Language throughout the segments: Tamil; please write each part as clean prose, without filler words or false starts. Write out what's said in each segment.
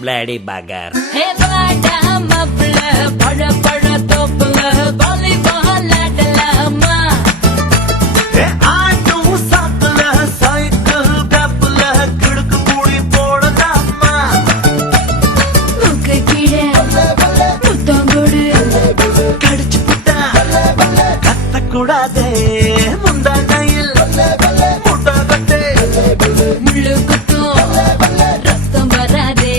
பிளாடி பகர் பழ பழ தோப்புல வாலிபால் ஆடலாமா ஆட்டும் சாப்பில சைக்கிள் கப்புல கிடுக்கு கூடி போடலாமா முக்க கீழே புத்தங்கோடு கடிச்சு புட்டா கத்தக்கூடாதே முந்தானையில் புட்டாகட்டே முள்ளு குத்தும் ரத்தம் வராதே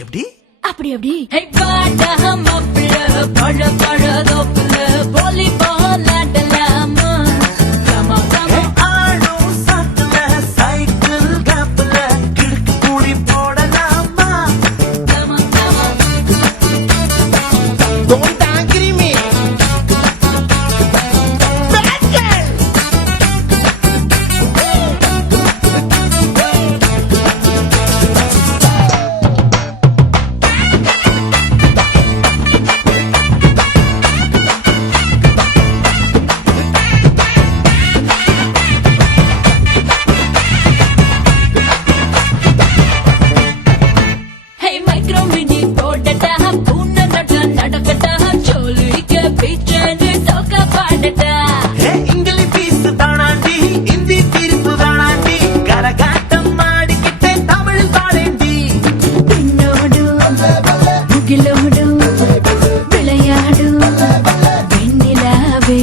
எப்படி அப்படி அப்படி பாடா மாப்பிள்ள பழ பழ தோப்புல வாலிபால் ஆடலாமா கமா கமா ஆடும் சாப்பில சைக்கிள் கப்புல கிடுக்கு கூடி போடலாமா கமா கமா Don't agree me. Bad girl. Hey micro mini போடடா பூன நட நடக்கடா சோலிக்க பீச்சனு சோக பாடடா இங்கிலீஷ் பீஸ் தானாண்டி இந்தி தீர்ப்பு தானாண்டி கரகாட்டம் மாடிக்கிட்டே தமிழ் பாடேண்டி பின்னோடு முகிலோடு விளையாடு வெண்ணிலாவே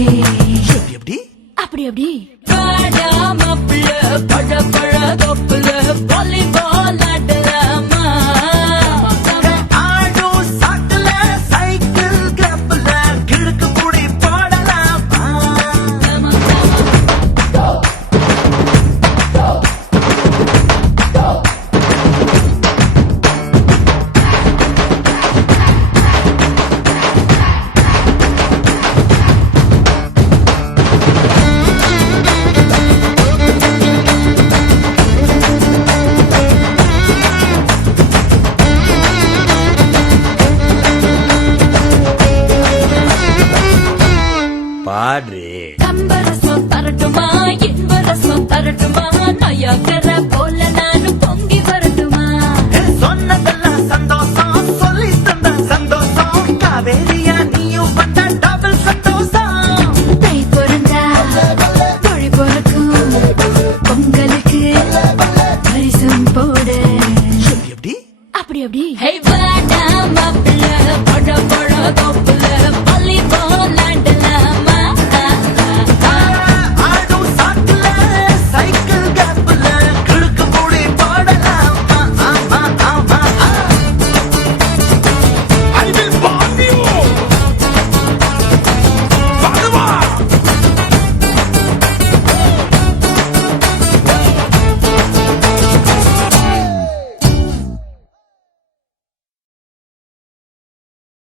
எப்படி அப்படி அப்படி பாடா மாப்பிள்ள பழ பழ தோப்புல வாலிபால் ஆடலாமா ஆடும் சாக்குல சைக்கிள் கிளப்புல கிழக்கு கூடி போடலாமா கமா கமா பாடு கம்பரசம் தரட்டுமா இன்பரசம் தரட்டுமா நயக்கர போல நானும் பொங்கி வரட்டுமா சொன்னதெல்லாம் சந்தோஷம் சொல்லி தந்த சந்தோஷம் காவேரியா நீயும் வந்த டபுள் சந்தோஷம் தை பொருந்தா மொழி பொறுக்கும் பொங்கலுக்கு பரிசம் போடு எப்படி அப்படி அப்படி ஹே வாடா மாப்பிள்ள பழ பழ தோப்புல